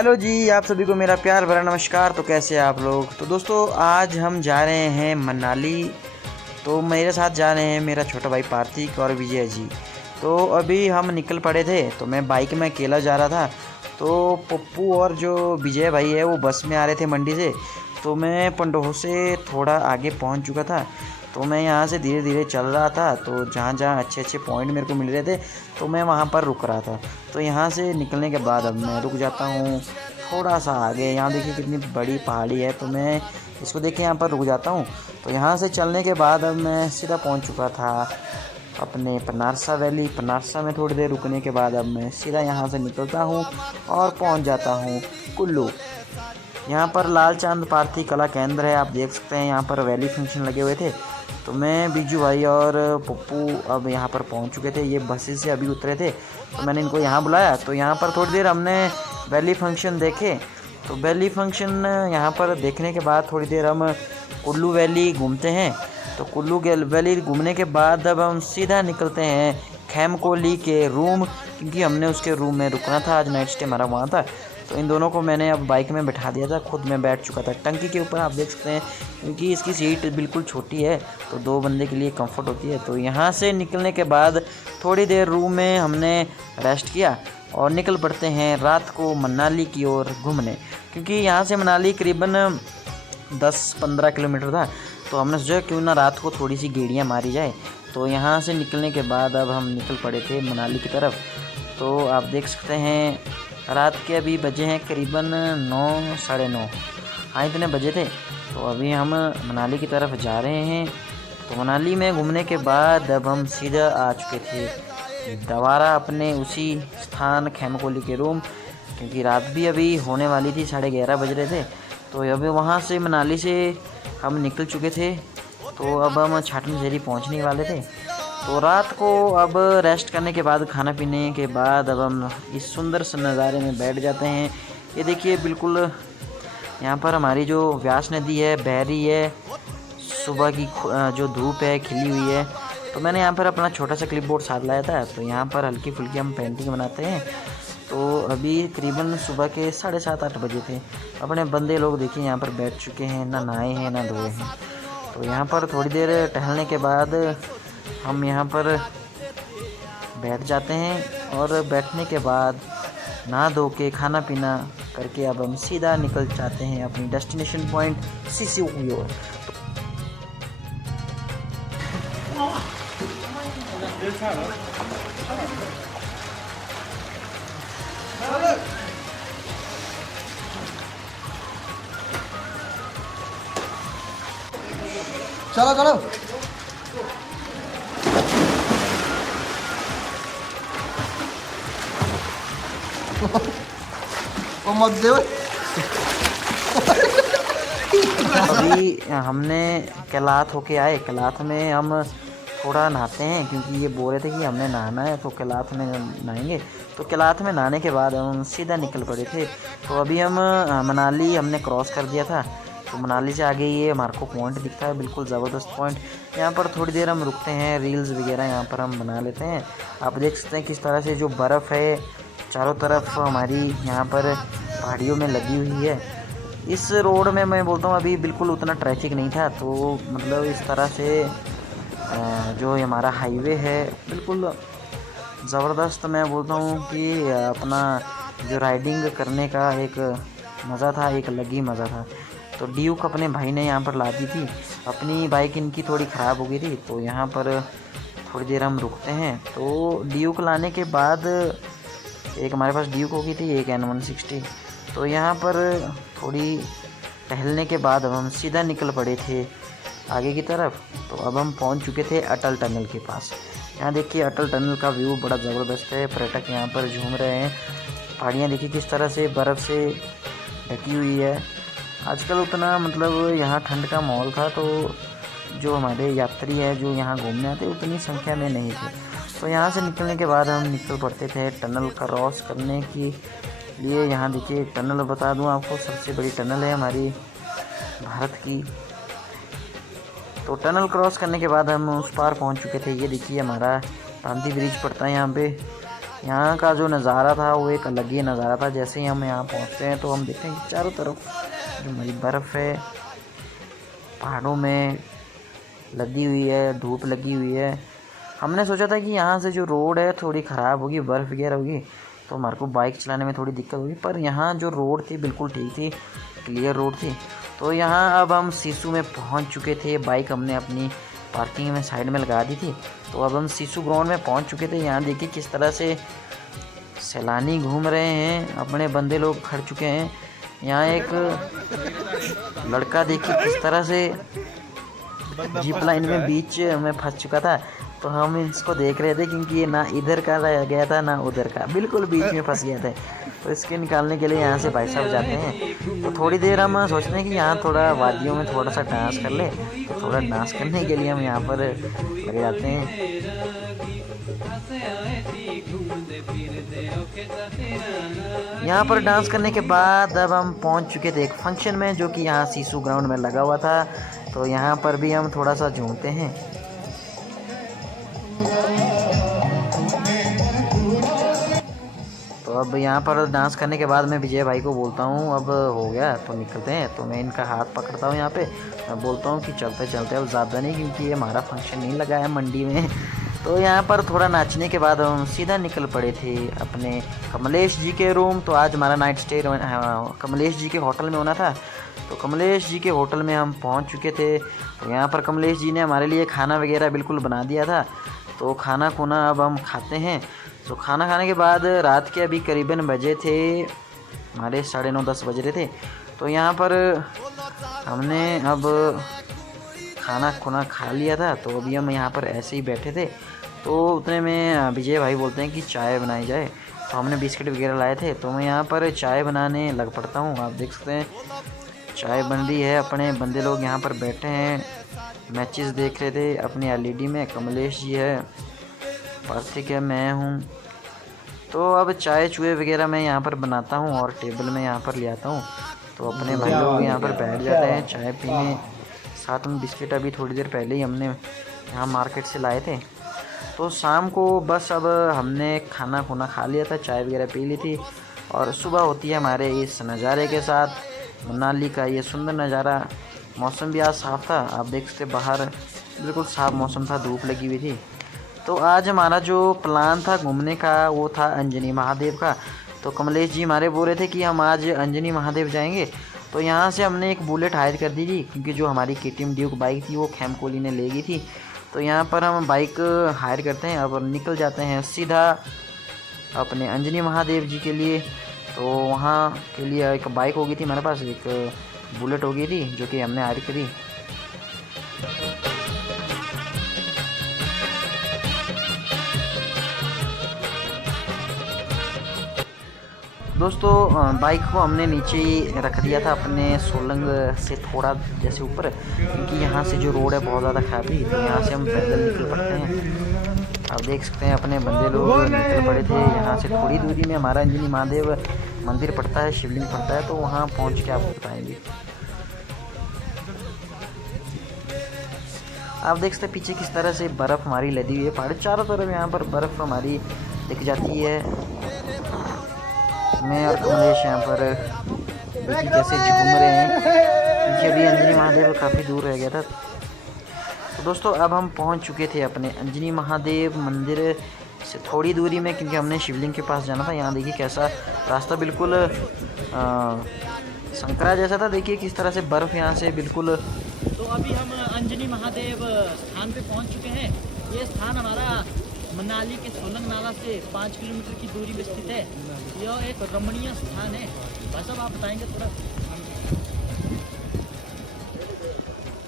Hello जी, आप सभी को मेरा प्यार भरा नमस्कार। तो कैसे हैं आप लोग। तो दोस्तों आज हम जा रहे हैं मनाली। तो मेरे साथ जा रहे हैं मेरा छोटा भाई पार्थिक और विजय जी। तो अभी हम निकल पड़े थे, तो मैं बाइक में अकेला जा रहा था। तो पप्पू और जो विजय भाई है वो बस में आ रहे थे मंडी से। तो मैं पंडोह से थोड़ा आगे पहुंच चुका था। तो मैं यहाँ से धीरे धीरे चल रहा था। तो जहाँ जहाँ अच्छे अच्छे पॉइंट मेरे को मिल रहे थे तो मैं वहाँ पर रुक रहा था। तो यहाँ से निकलने के बाद अब मैं रुक जाता हूँ थोड़ा सा आगे। यहाँ देखिए कितनी बड़ी पहाड़ी है, तो मैं इसको देख के यहाँ पर रुक जाता हूँ। तो यहाँ से चलने के बाद अब मैं सीधा पहुँच चुका था अपने पनारसा वैली। पनारसा में थोड़ी देर रुकने के बाद अब मैं सीधा यहाँ से निकलता हूँ और पहुँच जाता हूँ कुल्लू। यहाँ पर लाल चांद पार्थी कला केंद्र है, आप देख सकते हैं। यहाँ पर वैली फंक्शन लगे हुए थे। तो मैं बीजू भाई और पप्पू अब यहाँ पर पहुँच चुके थे। ये बसेस से अभी उतरे थे, तो मैंने इनको यहाँ बुलाया। तो यहाँ पर थोड़ी देर हमने वैली फंक्शन देखे। तो वैली फंक्शन यहाँ पर देखने के बाद थोड़ी देर हम कुल्लू वैली घूमते हैं। तो कुल्लू वैली घूमने के बाद अब हम सीधा निकलते हैं खेमकोली के रूम, क्योंकि हमने उसके रूम में रुकना था। आज नाइट स्टे हमारा वहाँ था। तो इन दोनों को मैंने अब बाइक में बैठा दिया था, खुद मैं बैठ चुका था टंकी के ऊपर, आप देख सकते हैं। क्योंकि इसकी सीट बिल्कुल छोटी है तो दो बंदे के लिए कंफर्ट होती है। तो यहाँ से निकलने के बाद थोड़ी देर रूम में हमने रेस्ट किया और निकल पड़ते हैं रात को मनाली की ओर घूमने। क्योंकि यहाँ से मनाली करीबन 10-15 किलोमीटर था। तो हमने सोचा क्यों ना रात को थोड़ी सी गेड़ियाँ मारी जाए। तो यहाँ से निकलने के बाद अब हम निकल पड़े थे मनाली की तरफ। तो आप देख सकते हैं रात के अभी बजे हैं करीबन 9 साढ़े 9, हाँ इतने बजे थे। तो अभी हम मनाली की तरफ जा रहे हैं। तो मनाली में घूमने के बाद अब हम सीधा आ चुके थे दोबारा अपने उसी स्थान खेमकोली के रूम, क्योंकि रात भी अभी होने वाली थी, 11:30 बज रहे थे। तो अभी वहाँ से मनाली से हम निकल चुके थे। तो अब हम छाटन झेरी पहुँचने वाले थे। तो रात को अब रेस्ट करने के बाद, खाना पीने के बाद अब हम इस सुंदर से नज़ारे में बैठ जाते हैं। ये देखिए बिल्कुल यहाँ पर हमारी जो व्यास नदी है बह रही है। सुबह की जो धूप है खिली हुई है। तो मैंने यहाँ पर अपना छोटा सा क्लिप बोर्ड साथ लाया था। तो यहाँ पर हल्की फुल्की हम पेंटिंग बनाते हैं। तो अभी करीबन सुबह के 7:30-8 बजे थे। अपने बंदे लोग देखिए यहाँ पर बैठ चुके हैं, ना नहाए हैं ना धोए हैं। तो यहाँ पर थोड़ी देर टहलने के बाद हम यहाँ पर बैठ जाते हैं और बैठने के बाद नहा धो के खाना पीना करके अब हम सीधा निकल जाते हैं अपनी डेस्टिनेशन पॉइंट सिसु की ओर। चलो चलो वो मत दे। अभी हमने कैलाश होके आए। कैलाश में हम थोड़ा नहाते हैं, क्योंकि ये बोल रहे थे कि हमने नहाना है तो कैलाश में नहाएंगे। तो कैलाश में नहाने के बाद हम सीधा निकल पड़े थे। तो अभी हम मनाली हमने क्रॉस कर दिया था। तो मनाली से आगे ये हमारे को पॉइंट दिखता है, बिल्कुल ज़बरदस्त पॉइंट। यहाँ पर थोड़ी देर हम रुकते हैं, रील्स वगैरह यहाँ पर हम बना लेते हैं। आप देख सकते हैं किस तरह से जो बर्फ़ है चारों तरफ हमारी यहाँ पर पहाड़ियों में लगी हुई है। इस रोड में मैं बोलता हूँ अभी बिल्कुल उतना ट्रैफिक नहीं था। तो मतलब इस तरह से जो हमारा हाईवे है बिल्कुल ज़बरदस्त, मैं बोलता हूँ कि अपना जो राइडिंग करने का एक मज़ा था, एक अलग ही मज़ा था। तो ड्यूक अपने भाई ने यहाँ पर ला दी थी। अपनी बाइक इनकी थोड़ी ख़राब हो गई थी। तो यहाँ पर थोड़ी देर हम रुकते हैं। तो ड्यूक लाने के बाद एक हमारे पास ड्यूक हो गई थी, एक N160। तो यहाँ पर थोड़ी टहलने के बाद अब हम सीधा निकल पड़े थे आगे की तरफ। तो अब हम पहुँच चुके थे अटल टनल के पास। यहाँ देखिए अटल टनल का व्यू बड़ा ज़बरदस्त है। पर्यटक यहाँ पर झूम रहे हैं। पहाड़ियाँ देखिए किस तरह से बर्फ़ से ढकी हुई है। आजकल उतना मतलब यहाँ ठंड का माहौल था, तो जो हमारे यात्री है जो यहाँ घूमने आते उतनी संख्या में नहीं थे। तो यहाँ से निकलने के बाद हम निकल पड़ते थे टनल क्रॉस करने के लिए। यहाँ देखिए टनल बता दूँ आपको, सबसे बड़ी टनल है हमारी भारत की। तो टनल क्रॉस करने के बाद हम उस पार पहुँच चुके थे। ये देखिए हमारा तांती ब्रिज पड़ता है यहाँ पे। यहाँ का जो नज़ारा था वो एक अलग ही नज़ारा था। जैसे ही हम यहाँ पहुँचते हैं तो हम देखते हैं कि चारों तरफ जो हमारी बर्फ़ है पहाड़ों में लगी हुई है, धूप लगी हुई है। हमने सोचा था कि यहाँ से जो रोड है थोड़ी ख़राब होगी, बर्फ़ वगैरह होगी तो हमारे को बाइक चलाने में थोड़ी दिक्कत होगी, पर यहाँ जो रोड थी बिल्कुल ठीक थी, क्लियर रोड थी। तो यहाँ अब हम सिसु में पहुँच चुके थे। बाइक हमने अपनी पार्किंग में साइड में लगा दी थी। तो अब हम सिसु ग्राउंड में पहुँच चुके थे। यहाँ देखिए किस तरह से सैलानी घूम रहे हैं, अपने बंदे लोग खड़ चुके हैं। यहाँ एक लड़का देखिए किस तरह से जिप लाइन में बीच में फंस चुका था। तो हम इसको देख रहे थे क्योंकि ये ना इधर का रह गया था ना उधर का, बिल्कुल बीच में फंस गया था। तो इसके निकालने के लिए यहाँ से भाई साहब जाते हैं। तो थोड़ी देर हम सोच रहे हैं कि यहाँ थोड़ा वादियों में थोड़ा सा डांस कर ले। तो थोड़ा डांस करने के लिए हम यहाँ पर लगे जाते हैं। यहाँ पर डांस करने के बाद अब हम पहुँच चुके थे एक फंक्शन में, जो कि यहाँ सिसु ग्राउंड में लगा हुआ था। तो यहाँ पर भी हम थोड़ा सा झूमते हैं। तो अब यहाँ पर डांस करने के बाद मैं विजय भाई को बोलता हूँ अब हो गया तो निकलते हैं। तो मैं इनका हाथ पकड़ता हूँ यहाँ पे, मैं बोलता हूँ कि चलते चलते अब ज़्यादा नहीं, क्योंकि ये हमारा फंक्शन नहीं लगा है मंडी में। तो यहाँ पर थोड़ा नाचने के बाद हम सीधा निकल पड़े थे अपने कमलेश जी के रूम। तो आज हमारा नाइट स्टे कमलेश जी के होटल में होना था। तो कमलेश जी के होटल में हम पहुँच चुके थे। तो यहाँ पर कमलेश जी ने हमारे लिए खाना वगैरह बिल्कुल बना दिया था। तो खाना खुना अब हम खाते हैं। तो खाना खाने के बाद रात के अभी करीबन बजे थे हमारे 9:30-10 बज रहे थे। तो यहाँ पर हमने अब खाना खुना खा लिया था। तो अभी हम यहाँ पर ऐसे ही बैठे थे। तो उतने में विजय भाई बोलते हैं कि चाय बनाई जाए। तो हमने बिस्किट वगैरह लाए थे। तो मैं यहाँ पर चाय बनाने लग पड़ता हूँ। आप देख सकते हैं चाय बन रही है। अपने बंदे लोग यहाँ पर बैठे हैं, मैचेस देख रहे थे अपनी एलईडी में। कमलेश जी है, पार्थिक है, मैं हूँ। तो अब चाय चूहे वगैरह मैं यहाँ पर बनाता हूँ और टेबल में यहाँ पर ले आता हूँ। तो अपने भाई लोग यहाँ पर बैठ जाते हैं चाय पीने। साथ में बिस्किट अभी थोड़ी देर पहले ही हमने यहाँ मार्केट से लाए थे। तो शाम को बस अब हमने खाना खुना खा लिया था, चाय वगैरह पी ली थी और सुबह होती है हमारे इस नज़ारे के साथ। मनाली का ये सुंदर नज़ारा। मौसम भी आज साफ़ था, आप देख सकते बाहर बिल्कुल साफ़ मौसम था, धूप लगी हुई थी। तो आज हमारा जो प्लान था घूमने का वो था अंजनी महादेव का। तो कमलेश जी हमारे बोल रहे थे कि हम आज अंजनी महादेव जाएंगे। तो यहाँ से हमने एक बुलेट हायर कर दी थी, क्योंकि जो हमारी KTM ड्यूक बाइक थी वो खेमकोली ने ले गई थी। तो यहाँ पर हम बाइक हायर करते हैं, अब निकल जाते हैं सीधा अपने अंजनी महादेव जी के लिए। तो वहाँ के लिए एक बाइक हो गई थी हमारे पास, एक बुलेट हो गई थी जो कि हमने हायर करी। दोस्तों बाइक को हमने नीचे ही रख दिया था अपने सोलंग से थोड़ा जैसे ऊपर, क्योंकि यहाँ से जो रोड है बहुत ज़्यादा ख़राब थी। तो यहाँ से हम पैदल निकल पड़ते हैं। आप देख सकते हैं अपने बंदे लोग निकल पड़े थे। यहाँ से थोड़ी दूरी में हमारा अंजनी महादेव मंदिर पड़ता है, शिवलिंग पड़ता है। तो वहाँ पहुँच के आपको बताएंगे। आप देख सकते हैं पीछे किस तरह से बर्फ़ हमारी लदी हुई है, पहाड़ चारों तरफ यहाँ पर बर्फ़ हमारी दिख जाती है। मैं और कमलेश यहाँ पर देखिए कैसे घूम रहे हैं, क्योंकि अभी अंजनी महादेव काफ़ी दूर रह गया था। तो दोस्तों अब हम पहुँच चुके थे अपने अंजनी महादेव मंदिर से थोड़ी दूरी में, क्योंकि हमने शिवलिंग के पास जाना था। यहाँ देखिए कैसा रास्ता बिल्कुल संकरा जैसा था। देखिए किस तरह से बर्फ़ यहाँ से बिल्कुल। तो अभी हम अंजनी महादेव स्थान पे पहुँच चुके हैं। ये स्थान हमारा मनाली के सोलंग नाला से 5 किलोमीटर की दूरी में स्थित है। यह एक रमणीय स्थान है। बस अब आप बताएंगे थोड़ा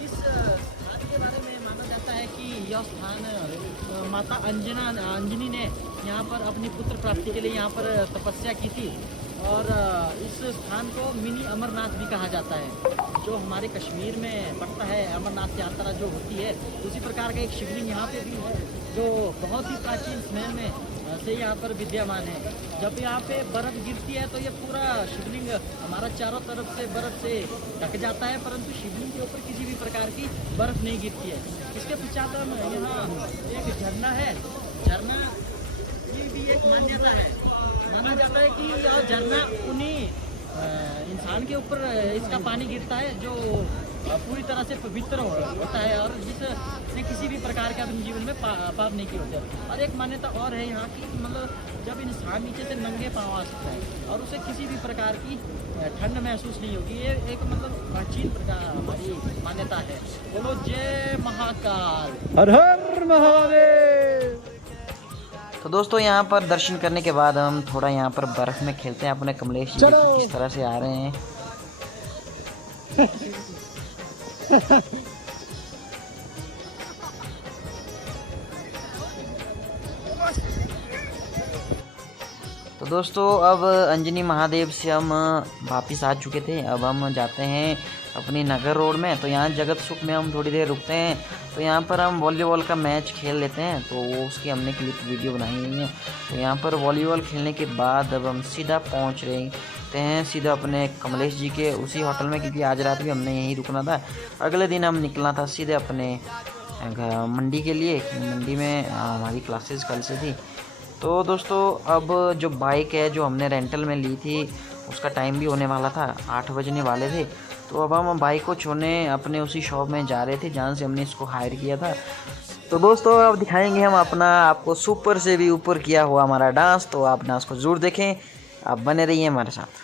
इस स्थान के बारे में। माना जाता है कि यह स्थान माता अंजनी ने यहाँ पर अपनी पुत्र प्राप्ति के लिए यहाँ पर तपस्या की थी। और इस स्थान को मिनी अमरनाथ भी कहा जाता है, जो हमारे कश्मीर में पड़ता है। अमरनाथ यात्रा जो होती है उसी प्रकार का एक शिवलिंग यहाँ पे भी है, जो बहुत ही प्राचीन समय में से यहाँ पर विद्यमान है। जब यहाँ पे बर्फ़ गिरती है तो ये पूरा शिवलिंग हमारा चारों तरफ से बर्फ़ से ढक जाता है, परंतु शिवलिंग के ऊपर किसी भी प्रकार की बर्फ़ नहीं गिरती है। इसके पश्चात यहाँ एक झरना है। झरना की भी एक मान्यता है। माना जाता है कि यह झरना उन्हीं इंसान के ऊपर इसका पानी गिरता है जो पूरी तरह से पवित्र होता है और जिसने किसी भी प्रकार के अपने जीवन में पाप नहीं किए होते। और एक मान्यता और है यहाँ की, मतलब जब इंसान नीचे से नंगे पाँव आ सकता है और उसे किसी भी प्रकार की ठंड महसूस नहीं होगी। ये एक मतलब प्राचीन प्रकार हमारी मान्यता है। बोलो जय महाकाल, हर हर महादेव। तो दोस्तों यहाँ पर दर्शन करने के बाद हम थोड़ा यहाँ पर बर्फ़ में खेलते हैं। अपने कमलेश जी देखो किस तरह से आ रहे हैं। तो दोस्तों अब अंजनी महादेव से हम वापस आ चुके थे। अब हम जाते हैं अपनी नगर रोड में। तो यहाँ जगत सुख में हम थोड़ी देर रुकते हैं। तो यहाँ पर हम वॉलीबॉल का मैच खेल लेते हैं। तो वो उसकी हमने क्लिप वीडियो बनाई हुई है। तो यहाँ पर वॉलीबॉल खेलने के बाद अब हम सीधा पहुँच रहे हैं सीधा अपने कमलेश जी के उसी होटल में, क्योंकि आज रात भी हमने यहीं रुकना था। अगले दिन हम निकलना था सीधे अपने मंडी के लिए। मंडी में हमारी क्लासेस कल से थी। तो दोस्तों अब जो बाइक है जो हमने रेंटल में ली थी उसका टाइम भी होने वाला था, 8 बजने वाले थे। तो अब हम बाइक को छोड़ने अपने उसी शॉप में जा रहे थे जहाँ से हमने इसको हायर किया था। तो दोस्तों अब दिखाएंगे हम अपना आपको सुपर से भी ऊपर किया हुआ हमारा डांस। तो आप डांस को ज़रूर देखें, आप बने रहिए हमारे साथ।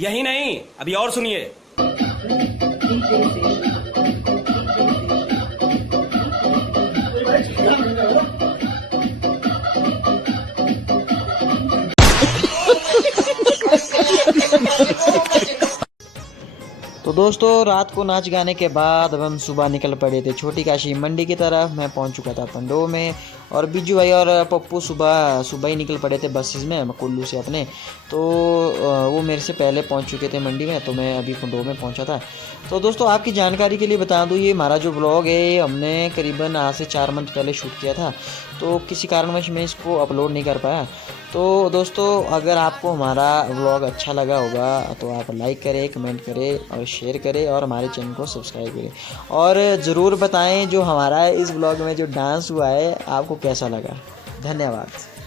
यही नहीं, अभी और सुनिए। तो दोस्तों रात को नाच गाने के बाद अब हम सुबह निकल पड़े थे छोटी काशी मंडी की तरफ। मैं पहुंच चुका था पंडो में और बिजू भाई और पप्पू सुबह ही निकल पड़े थे बसेस में कुल्लू से अपने। तो वो मेरे से पहले पहुंच चुके थे मंडी में, तो मैं अभी पंडो में पहुंचा था। तो दोस्तों आपकी जानकारी के लिए बता दूं, ये हमारा जो ब्लॉग है हमने करीबन आज से 4 मंथ पहले शूट किया था। तो किसी कारणवश मैं इसको अपलोड नहीं कर पाया। तो दोस्तों अगर आपको हमारा व्लॉग अच्छा लगा होगा तो आप लाइक करें, कमेंट करें और शेयर करें और हमारे चैनल को सब्सक्राइब करें। और ज़रूर बताएं जो हमारा इस व्लॉग में जो डांस हुआ है आपको कैसा लगा। धन्यवाद।